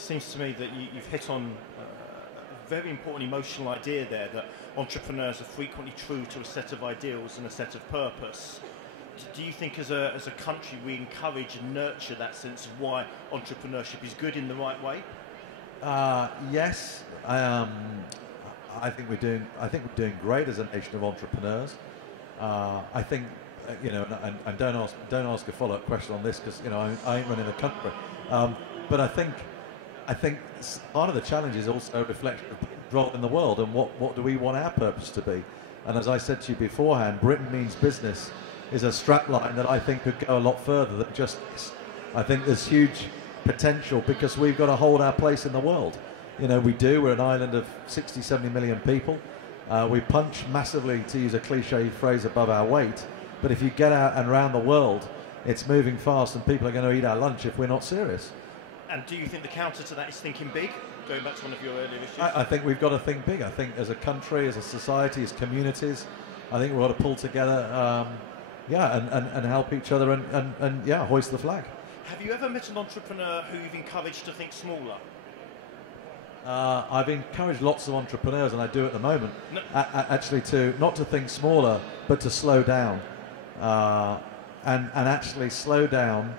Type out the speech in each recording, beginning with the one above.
seems to me that you've hit on a very important emotional idea there, that entrepreneurs are frequently true to a set of ideals and a set of purpose. Do you think as a country we encourage and nurture that sense of why entrepreneurship is good in the right way? Yes, I think we're doing great as a nation of entrepreneurs. I think and don't ask a follow-up question on this, because I ain't running the country. But I think part of the challenge is also a reflection of the role in the world and what do we want our purpose to be. And as I said to you beforehand, Britain means business is a strapline that I think could go a lot further than just this. I think there's huge potential because we've got to hold our place in the world. We do. We're an island of 60, 70 million people. We punch massively, to use a cliche phrase, above our weight. But if you get out and around the world, it's moving fast and people are going to eat our lunch if we're not serious. And do you think the counter to that is thinking big? Going back to one of your earlier issues? I think we've got to think big. I think as a country, as a society, as communities, I think we've got to pull together and help each other and hoist the flag. Have you ever met an entrepreneur who you've encouraged to think smaller? I've encouraged lots of entrepreneurs, and I do at the moment, actually not to think smaller, but to slow down, and actually slow down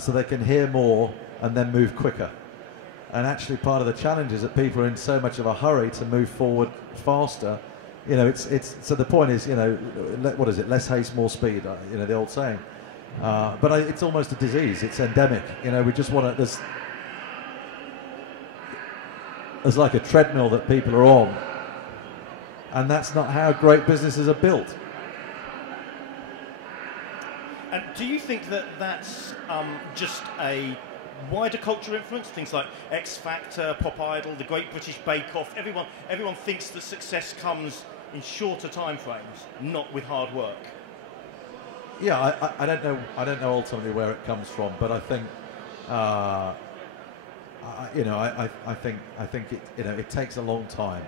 so they can hear more and then move quicker. And actually part of the challenge is that people are in so much of a hurry to move forward faster. So the point is, what is it? Less haste, more speed. The old saying. But it's almost a disease. It's endemic. We just want to. There's like a treadmill that people are on, and that's not how great businesses are built. And do you think that that's just a wider cultural influence? Things like X Factor, Pop Idol, the Great British Bake Off. Everyone thinks that success comes in shorter time frames, not with hard work. Yeah, I don't know. I don't know ultimately where it comes from, but I think. I think it takes a long time,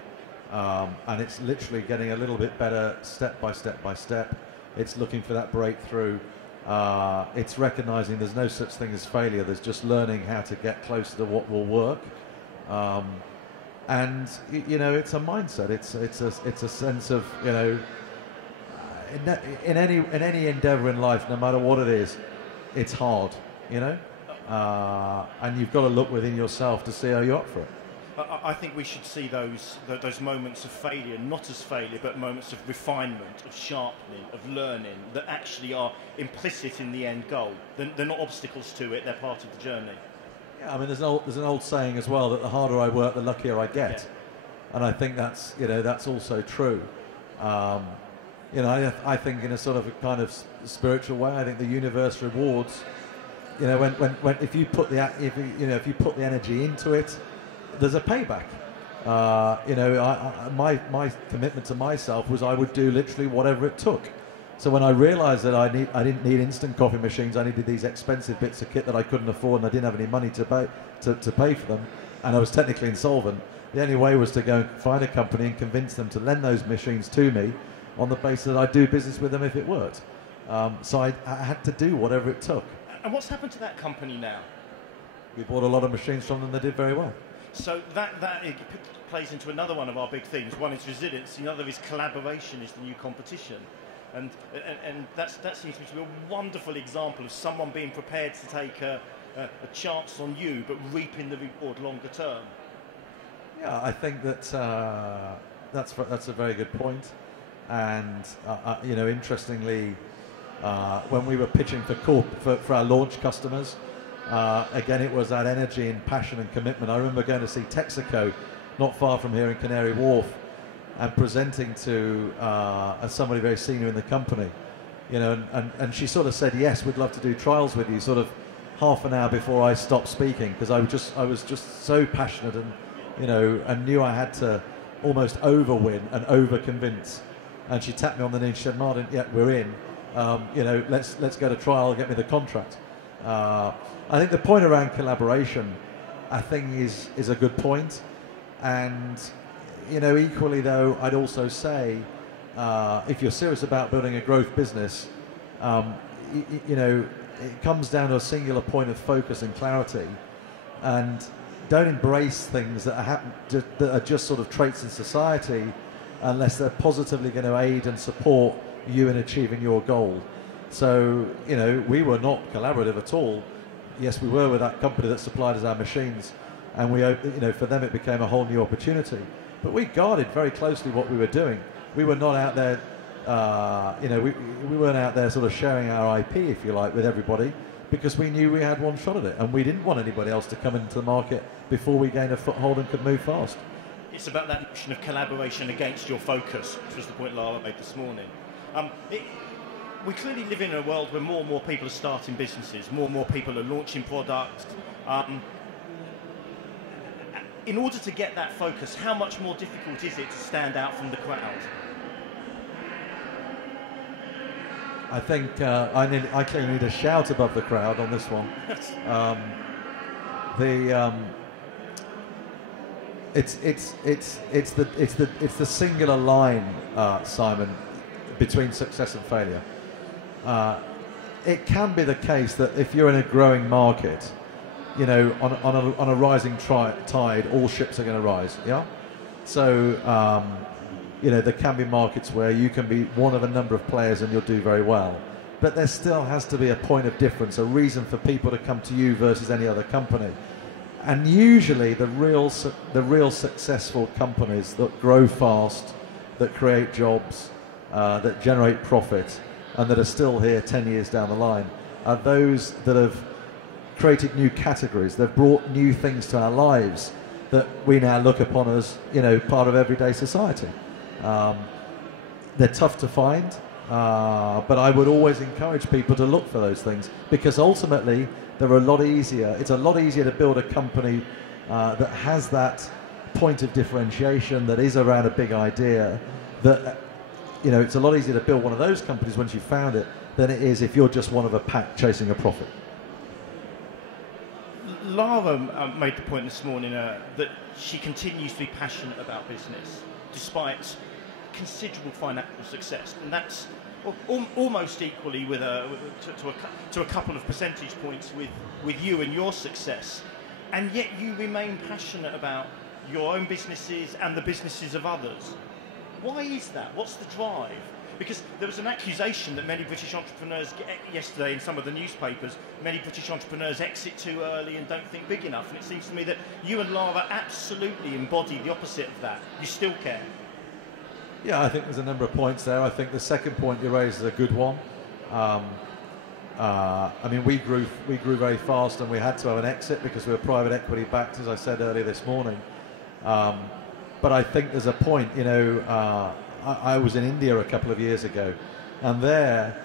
and it's literally getting a little bit better step by step by step. It's looking for that breakthrough. It's recognizing there's no such thing as failure. There's just learning how to get closer to what will work. And it's a mindset. It's a sense of in any endeavor in life, no matter what it is, it's hard. And you've got to look within yourself to see how you're up for it. I think we should see those moments of failure not as failure, but moments of refinement, of sharpening, of learning, that actually are implicit in the end goal. They're not obstacles to it, they're part of the journey. Yeah, I mean, there's an old saying as well, that the harder I work, the luckier I get. Yeah. And I think that's also true. I think in a sort of a kind of spiritual way, I think the universe rewards. If you put the energy into it, there's a payback. My commitment to myself was I would do literally whatever it took. So when I realised that I didn't need instant coffee machines, I needed these expensive bits of kit that I couldn't afford, and I didn't have any money to pay for them, and I was technically insolvent. The only way was to go and find a company and convince them to lend those machines to me, on the basis that I'd do business with them if it worked. So I had to do whatever it took. And what's happened to that company now? We bought a lot of machines from them that did very well. So that it plays into another one of our big themes. One is resilience, the other is collaboration is the new competition. And that seems to be a wonderful example of someone being prepared to take a chance on you, but reaping the reward longer term. Yeah, I think that's a very good point. And interestingly, when we were pitching for our launch customers, again it was that energy and passion and commitment. I remember going to see Texaco, not far from here in Canary Wharf, and presenting to somebody very senior in the company, and she sort of said, "Yes, we'd love to do trials with you," sort of half an hour before I stopped speaking, because I was just so passionate and knew I had to almost overwin and over-convince. And she tapped me on the knee and she said, "Martyn, yeah, we're in. Let's go to trial, get me the contract." I think the point around collaboration, I think, is a good point. And equally though, I'd also say, if you're serious about building a growth business, it comes down to a singular point of focus and clarity. And don't embrace things that are just sort of traits in society unless they're positively going to aid and support you in achieving your goal. So, you know, we were not collaborative at all. Yes, we were with that company that supplied us our machines, and we, you know, for them it became a whole new opportunity. But we guarded very closely what we were doing. We were not out there, you know, we weren't out there sort of sharing our IP, if you like, with everybody, because we knew we had one shot at it, and we didn't want anybody else to come into the market before we gained a foothold and could move fast. It's about that notion of collaboration against your focus, which was the point Lara made this morning. We clearly live in a world where more and more people are starting businesses, more and more people are launching products. In order to get that focus, how much more difficult is it to stand out from the crowd? I think I clearly need a shout above the crowd on this one. It's the singular line, Simon, between success and failure. It can be the case that if you're in a growing market, you know, on a rising tide, all ships are going to rise. Yeah. So you know, there can be markets where you can be one of a number of players and you'll do very well, but there still has to be a point of difference, a reason for people to come to you versus any other company. And usually the real successful companies that grow fast, that create jobs, that generate profit, and that are still here 10 years down the line, are those that have created new categories. They've brought new things to our lives that we now look upon as, you know, part of everyday society. They're tough to find, but I would always encourage people to look for those things, because ultimately they're a lot easier. It's a lot easier to build a company that has that point of differentiation, that is around a big idea, that, you know, it's a lot easier to build one of those companies once you've found it than it is if you're just one of a pack chasing a profit. Lara made the point this morning that she continues to be passionate about business despite considerable financial success, and that's almost equally with to a couple of percentage points with you and your success, and yet you remain passionate about your own businesses and the businesses of others. Why is that? What's the drive? Because there was an accusation that many British entrepreneurs, yesterday in some of the newspapers, many British entrepreneurs exit too early and don't think big enough. And it seems to me that you and Lara absolutely embody the opposite of that. You still care. Yeah, I think there's a number of points there. I think the second point you raised is a good one. I mean, we grew very fast, and we had to have an exit because we were private equity backed, as I said earlier this morning. But I think there's a point, you know, I was in India a couple of years ago, and there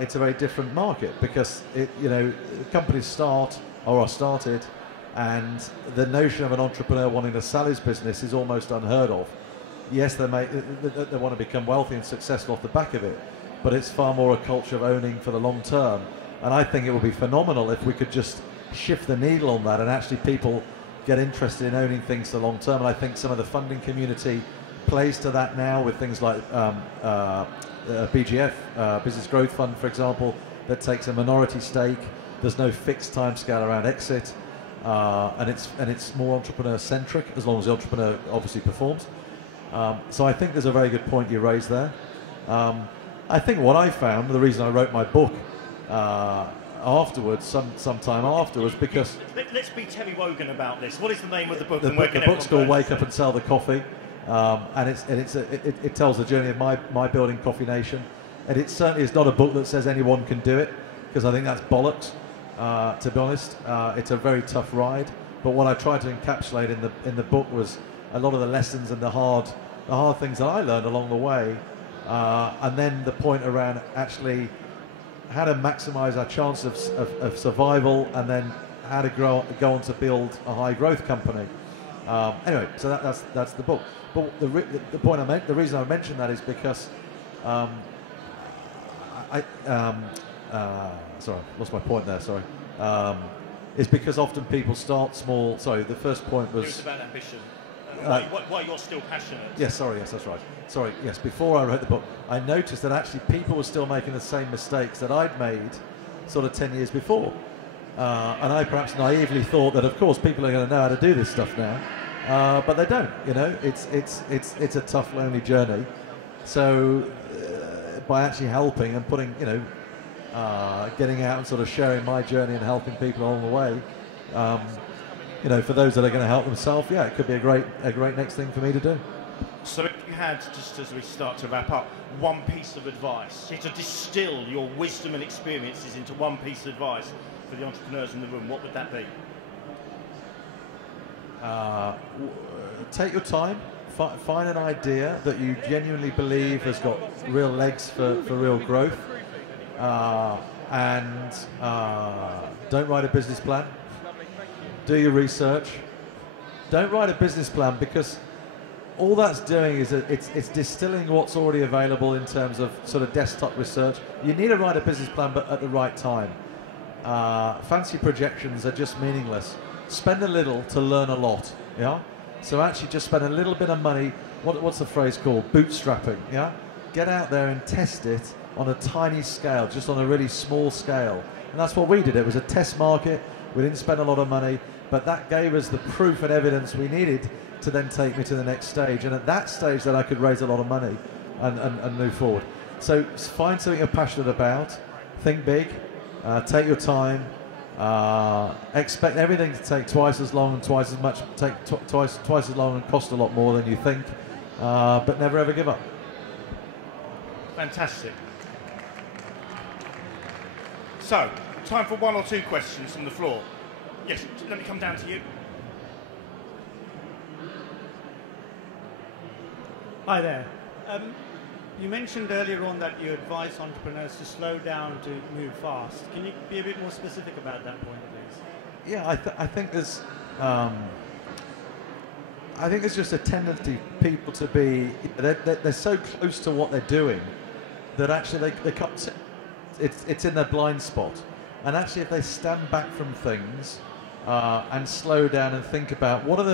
it's a very different market, because you know, companies start or are started, and the notion of an entrepreneur wanting to sell his business is almost unheard of. Yes, they want to become wealthy and successful off the back of it, but it's far more a culture of owning for the long term. And I think it would be phenomenal if we could just shift the needle on that, and actually people get interested in owning things for the long term. And I think some of the funding community plays to that now with things like BGF, Business Growth Fund, for example, that takes a minority stake. There's no fixed timescale around exit, and it's more entrepreneur centric, as long as the entrepreneur obviously performs. So I think there's a very good point you raised there. I think what I found, the reason I wrote my book afterwards, sometime afterwards, because let's be Terry Wogan about this. What is the name of the book? The book's called Wake Up and Sell the Coffee. And it tells the journey of my building Coffee Nation, and it certainly is not a book that says anyone can do it, because I think that's bollocks. To be honest, it's a very tough ride. But what I tried to encapsulate in the book was a lot of the lessons and the hard things that I learned along the way, and then the point around actually how to maximise our chance of survival, and then how to go on to build a high growth company. Anyway, so that's the book. But the point I made, the reason I mentioned that is because sorry, lost my point there. Sorry, is because often people start small. Sorry, the first point was. It was about ambition. Why you're still passionate. Yes, sorry, yes, that's right. Sorry, yes. Before I wrote the book, I noticed that actually people were still making the same mistakes that I'd made, sort of 10 years before. And I perhaps naively thought that, of course, people are going to know how to do this stuff now, but they don't. You know, it's a tough, lonely journey. So by actually helping and putting, you know, getting out and sort of sharing my journey and helping people along the way, you know, for those that are going to help themselves, yeah, it could be a great next thing for me to do. So if you had, just as we start to wrap up, one piece of advice, to distill your wisdom and experiences into one piece of advice for the entrepreneurs in the room, what would that be? Take your time, find an idea that you genuinely believe has got real legs for real growth, and don't write a business plan. Do your research. Don't write a business plan, because all that's doing is it's distilling what's already available in terms of sort of desktop research. You need to write a business plan, but at the right time. Fancy projections are just meaningless. Spend a little to learn a lot. Yeah. So actually, just spend a little bit of money. What's the phrase called? Bootstrapping. Yeah. Get out there and test it on a tiny scale, just on a really small scale. And that's what we did. It was a test market. We didn't spend a lot of money, but that gave us the proof and evidence we needed to then take me to the next stage. And at that stage, then I could raise a lot of money and move forward. So find something you're passionate about. Think big. Take your time. Expect everything to take twice as long and twice as much. Take twice as long and cost a lot more than you think. But never ever give up. Fantastic. So, time for one or two questions from the floor. Yes, let me come down to you. Hi there. You mentioned earlier on that you advise entrepreneurs to slow down to move fast. Can you be a bit more specific about that point, please? Yeah, I think there's just a tendency people to be they're so close to what they're doing that actually they can't. It's in their blind spot, and actually if they stand back from things and slow down and think about what are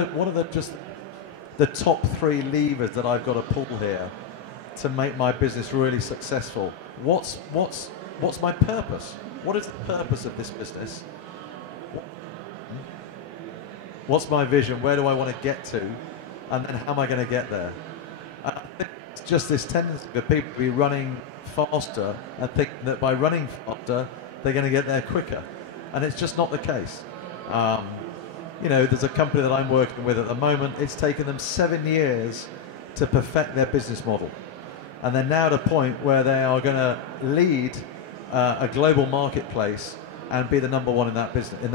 the top 3 levers that I've got to pull here to make my business really successful. What's my purpose? What is the purpose of this business? What's my vision? Where do I want to get to? And then how am I going to get there? I think it's just this tendency for people to be running faster and think that by running faster they're going to get there quicker, and it's just not the case. You know, there's a company that I'm working with at the moment. It's taken them 7 years to perfect their business model, and they're now at a point where they are going to lead a global marketplace and be the #1 in that business, in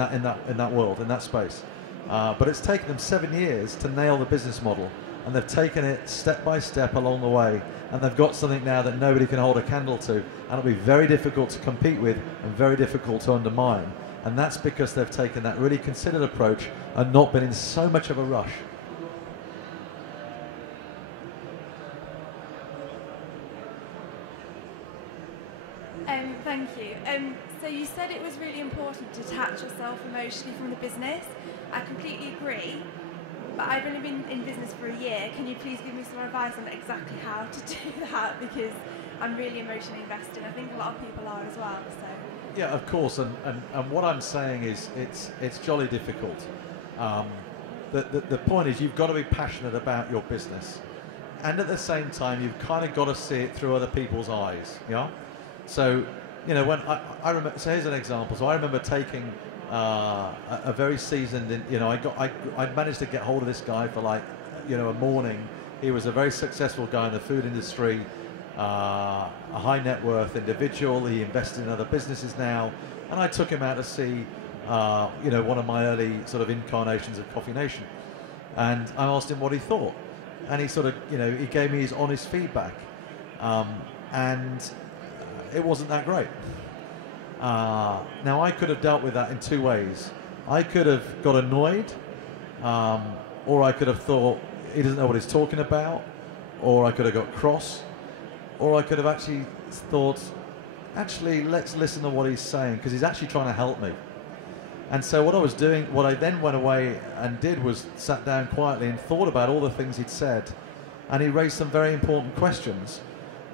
that world, in that space. But it's taken them 7 years to nail the business model, and they've taken it step by step along the way, and they've got something now that nobody can hold a candle to, and it'll be very difficult to compete with and very difficult to undermine. And that's because they've taken that really considered approach and not been in so much of a rush. Thank you. So you said it was really important to detach yourself emotionally from the business. I completely agree, but I've only been in business for a year. Can you please give me some advice on exactly how to do that? Because I'm really emotionally invested. I think a lot of people are as well. So. Yeah, of course, and what I'm saying is it's jolly difficult. The point is you've got to be passionate about your business, and at the same time you've kind of got to see it through other people's eyes. Yeah. So, you know, when I remember. So here's an example. So I remember taking a very seasoned. You know, I managed to get hold of this guy for like, you know, a morning. He was a very successful guy in the food industry. A high net worth individual. He invested in other businesses now, and I took him out to see, you know, one of my early sort of incarnations of Coffee Nation, and I asked him what he thought, and he sort of, you know, he gave me his honest feedback, and it wasn't that great. Now I could have dealt with that in 2 ways. I could have got annoyed, or I could have thought he doesn't know what he's talking about, or I could have got cross. Or I could have actually thought, actually, let's listen to what he's saying, because he's actually trying to help me. And so what I was doing, what I then went away and did was sat down quietly and thought about all the things he'd said. And he raised some very important questions.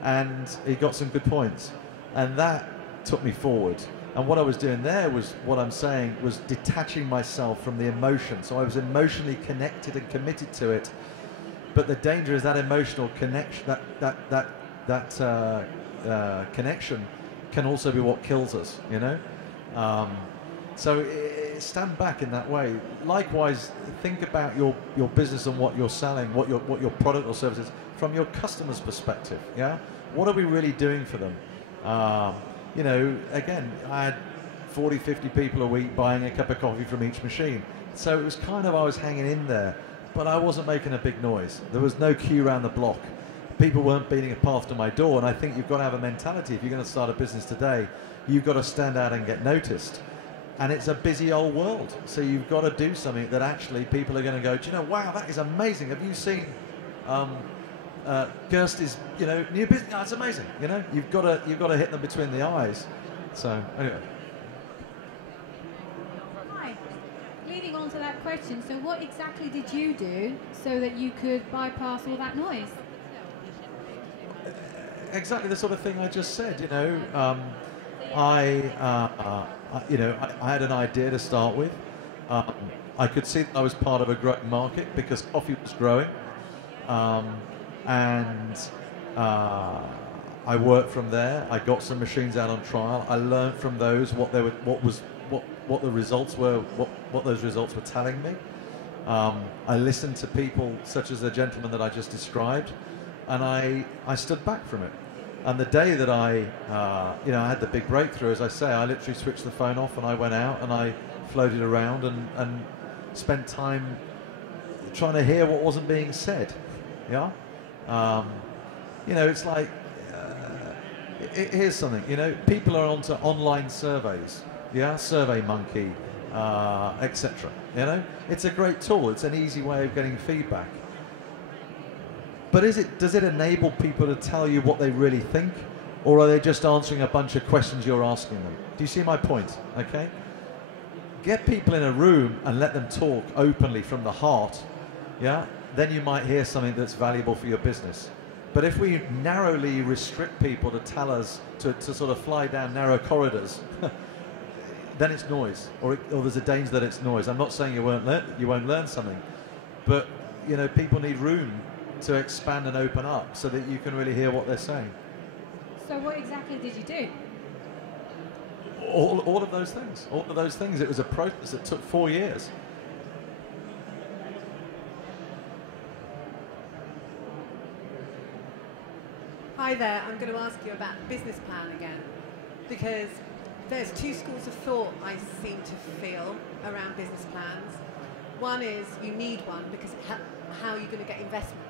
And he got some good points. And that took me forward. And what I was doing there was, what I'm saying, was detaching myself from the emotion. So I was emotionally connected and committed to it. But the danger is that emotional connection, connection can also be what kills us, you know? So stand back in that way. Likewise, think about your business and what you're selling, what your product or service is from your customer's perspective, yeah? What are we really doing for them? You know, again, I had 40, 50 people a week buying a cup of coffee from each machine. So it was kind of, I was hanging in there, but I wasn't making a big noise. There was no queue around the block. People weren't beating a path to my door, and I think you've got to have a mentality. If you're going to start a business today, you've got to stand out and get noticed. And it's a busy old world, so you've got to do something that actually people are going to go, do you know, wow, that is amazing. Have you seen Gerst's, you know, new business? Oh, it's amazing. You know, you've got to hit them between the eyes. So anyway. Hi. Leading on to that question, so what exactly did you do so that you could bypass all that noise? Exactly the sort of thing I just said. You know, I had an idea to start with. I could see that I was part of a growing market because coffee was growing. And I worked from there. I got some machines out on trial. I learned from those what the results were, what those results were telling me. I listened to people such as the gentleman that I just described, and I stood back from it. And the day that I had the big breakthrough, as I say, I literally switched the phone off and I went out and I floated around and spent time trying to hear what wasn't being said. Yeah. You know, it's like, here's something, you know, people are onto online surveys, yeah, Survey Monkey, etc. You know, it's a great tool. It's an easy way of getting feedback. But does it enable people to tell you what they really think, or are they just answering a bunch of questions you're asking them? Do you see my point? Okay. Get people in a room and let them talk openly from the heart, yeah? Then you might hear something that's valuable for your business. But if we narrowly restrict people to tell us to sort of fly down narrow corridors, then it's noise, or there's a danger that it's noise. I'm not saying you won't learn something, but you know, people need room to expand and open up so that you can really hear what they're saying. So what exactly did you do? All of those things. All of those things. It was a process that took 4 years. Hi there, I'm going to ask you about business plan again, because there's two schools of thought I seem to feel around business plans. One is you need one because how are you going to get investment?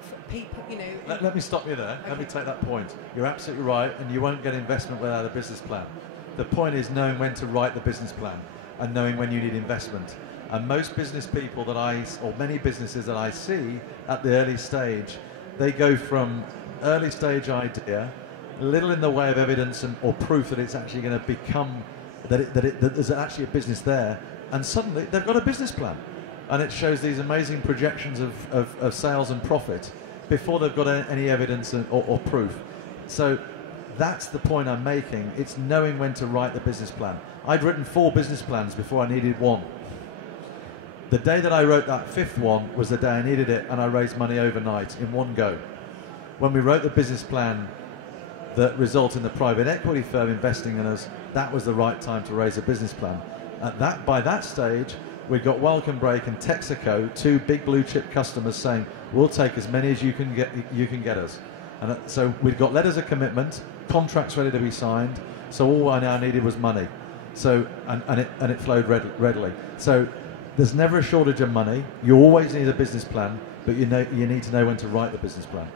For people, you know. Let me stop you there. Okay. Let me take that point. You're absolutely right, and you won't get investment without a business plan. The point is knowing when to write the business plan and knowing when you need investment. And most business people or many businesses that I see at the early stage, they go from early stage idea, little in the way of evidence or proof that it's actually going to become, that there's actually a business there, and suddenly they've got a business plan. And it shows these amazing projections of sales and profit before they've got any evidence or proof. So that's the point I'm making. It's knowing when to write the business plan. I'd written 4 business plans before I needed one. The day that I wrote that 5th one was the day I needed it, and I raised money overnight in one go. When we wrote the business plan that resulted in the private equity firm investing in us, that was the right time to raise a business plan. By that stage, we'd got Welcome Break and Texaco, 2 big blue chip customers, saying, we'll take as many as you can get us. And so we'd got letters of commitment, contracts ready to be signed, so all I now needed was money. So and it flowed readily. So there's never a shortage of money. You always need a business plan, but you need to know when to write the business plan.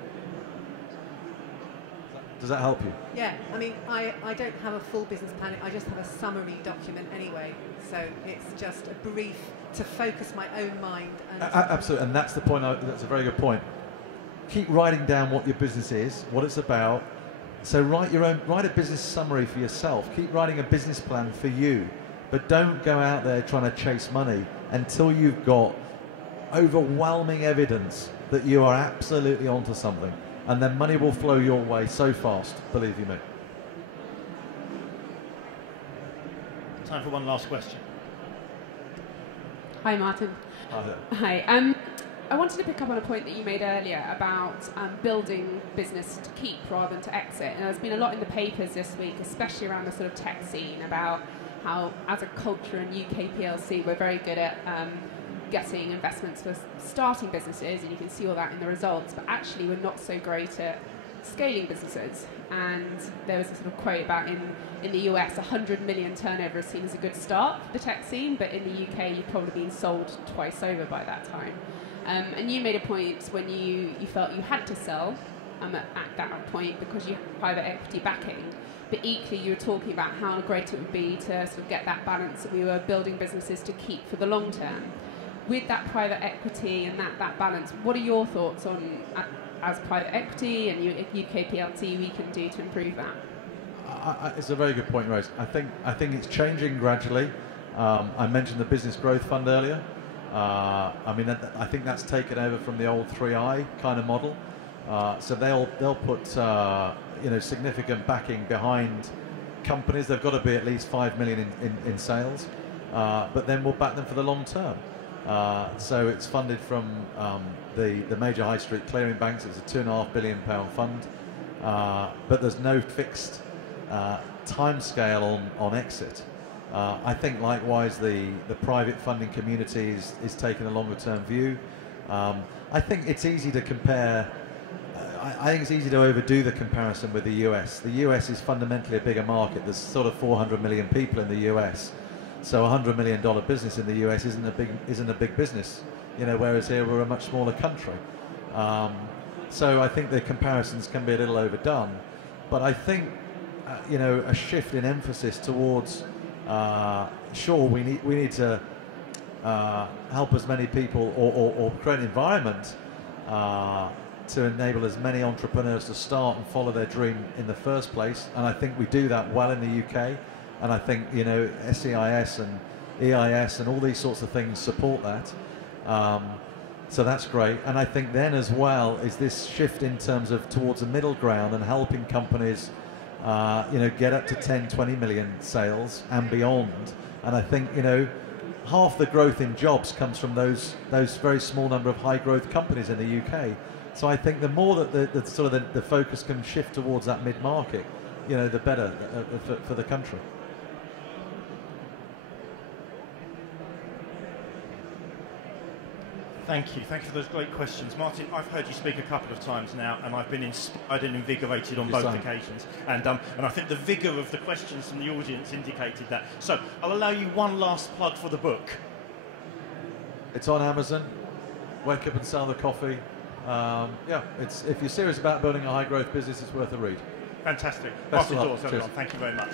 Does that help you? Yeah, I mean, I don't have a full business plan. I just have a summary document anyway. So it's just a brief to focus my own mind. Absolutely, and that's the point. That's a very good point. Keep writing down what your business is, what it's about. So write a business summary for yourself. Keep writing a business plan for you, but don't go out there trying to chase money until you've got overwhelming evidence that you are absolutely onto something. And then money will flow your way so fast, believe you me. Time for one last question. Hi, Martin. Hi there. Hi. I wanted to pick up on a point that you made earlier about building business to keep rather than to exit. And there's been a lot in the papers this week, especially around the sort of tech scene, about how, as a culture in UK PLC, we're very good at getting investments for starting businesses, and you can see all that in the results. But actually, we're not so great at scaling businesses. And there was a sort of quote about in the US, 100 million turnover is seen as a good start for the tech scene, but in the UK, you've probably been sold twice over by that time. And you made a point when you felt you had to sell at that point because you had private equity backing, but equally you were talking about how great it would be to sort of get that balance that we were building businesses to keep for the long term. With that private equity and that balance, what are your thoughts on, as private equity and UK PLC, we can do to improve that? It's a very good point, Rose. I think it's changing gradually. I mentioned the Business Growth Fund earlier. I mean, I think that's taken over from the old 3i kind of model. So they'll put significant backing behind companies. They've got to be at least 5 million in sales, but then we'll back them for the long term. So it's funded from the major high street clearing banks. It's a £2.5 billion fund, but there's no fixed time scale on exit. I think likewise the private funding community is taking a longer term view. I think it's easy to compare. I think it's easy to overdo the comparison with the US. The US is fundamentally a bigger market. There's sort of 400 million people in the US, so a $100 million business in the US isn't a big business, whereas here we're a much smaller country. So I think the comparisons can be a little overdone, but I think a shift in emphasis towards sure, we need to help as many people or create an environment to enable as many entrepreneurs to start and follow their dream in the first place. And I think we do that well in the UK. And I think, SEIS and EIS and all these sorts of things support that. So that's great. And I think then as well is this shift in terms of towards a middle ground and helping companies get up to 10, 20 million sales and beyond. And I think, half the growth in jobs comes from those very small number of high growth companies in the UK. So I think the more that the focus can shift towards that mid-market, the better for the country. Thank you for those great questions. Martin, I've heard you speak a couple of times now, and I've been inspired and invigorated on both occasions. And I think the vigour of the questions from the audience indicated that. So I'll allow you one last plug for the book. It's on Amazon. Wake up and sell the coffee. If you're serious about building a high growth business, it's worth a read. Fantastic. Best Martin of luck. Dawes, everyone. Thank you very much.